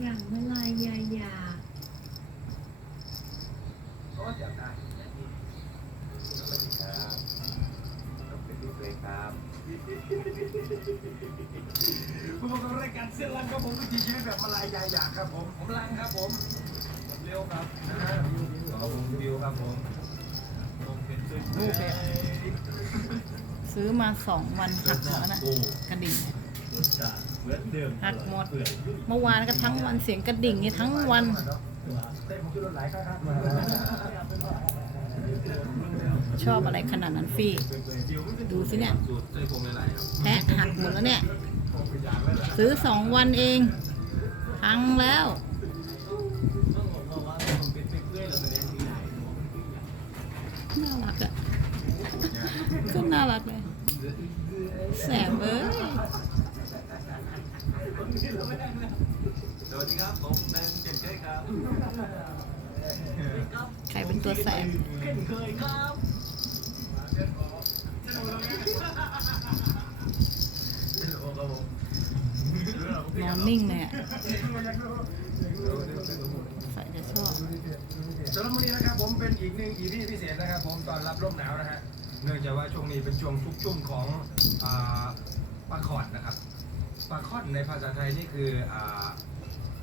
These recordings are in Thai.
อย่างเวลายายาก็อยากได้นะพี่สวัสดีครับต้องเป็นลูเลยครับผมกับรายการเส้นลังครับผมวิถีชีวิตแบบมาลายยายาครับผม ผมลังครับผมผมเร็วครับนะฮะขอบคุณวิวครับผมผมเป็นเส้นลูกเลยซื้อมาสองวันหักแล้วนะกระดิ่ง หักหมด เมื่อวานก็ทั้งวันเสียงกระดิ่งนี่ทั้งวัน ชอบอะไรขนาดนั้นฟี่ ดูสิเนี่ยแพะหักหมดแล้วเนี่ย ซื้อสองวันเองพังแล้วน่ารักอะก็น่ารักเลยแสบเอ้ย สวัสดีครับ ผมแมนเจนเก้ครับใครเป็นตัวแสบเช่นเคยครับนอนนิ่งเลยอะใส่จะชอบสำหรับวันนี้นะครับผมเป็นอีกหนึ่งอีพีพิเศษนะครับ ผมตอนรับลมหนาวนะฮะเนื่องจากว่าช่วงนี้เป็นช่วงชุกชุ่มของอปลาขอดนะครับ ปลาขอดในภาษาไทยนี่คืออ่า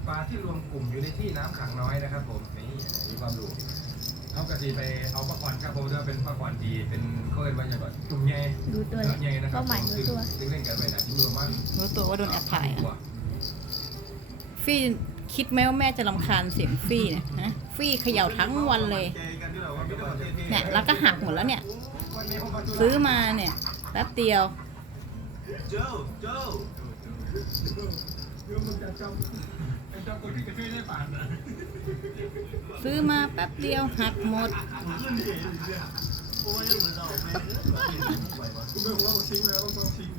ปลาที่รวมกลุ่มอยู่ในที่น้ำขังน้อยนะครับ ผมนี่มีความรู้เอากระสีไปเอาปลาขอดครับผมจะเป็นปลาขอดดีเป็นเขาเรียกว่าอย่างไรจุ่มใหญ่รู้ตัวจุ่เนี่ยมใหญ่นะครับเป้าหมายรู้ตัว ซึ่งเล่นกันไปนะที่รวมมากรู้ตัวว่าโดนแอบถ่ายอะฟี่คิดไหมว่าแม่จะรำคาญเสียงฟี่เนี่ยนะฟี่เขย่าทั้งวันเลยเนี่ยแล้วก็หักหมดแล้วเนี่ย ซื้อมาเนี่ยแป๊บเดียว โจ้โจ้เป็นเจ้าคนที่กระช่วยได้ป่านนะซื้อมาแป๊บเดียวหักหมดคุณไม่รู้ว่าทิ้งแล้วต้องทิ้ง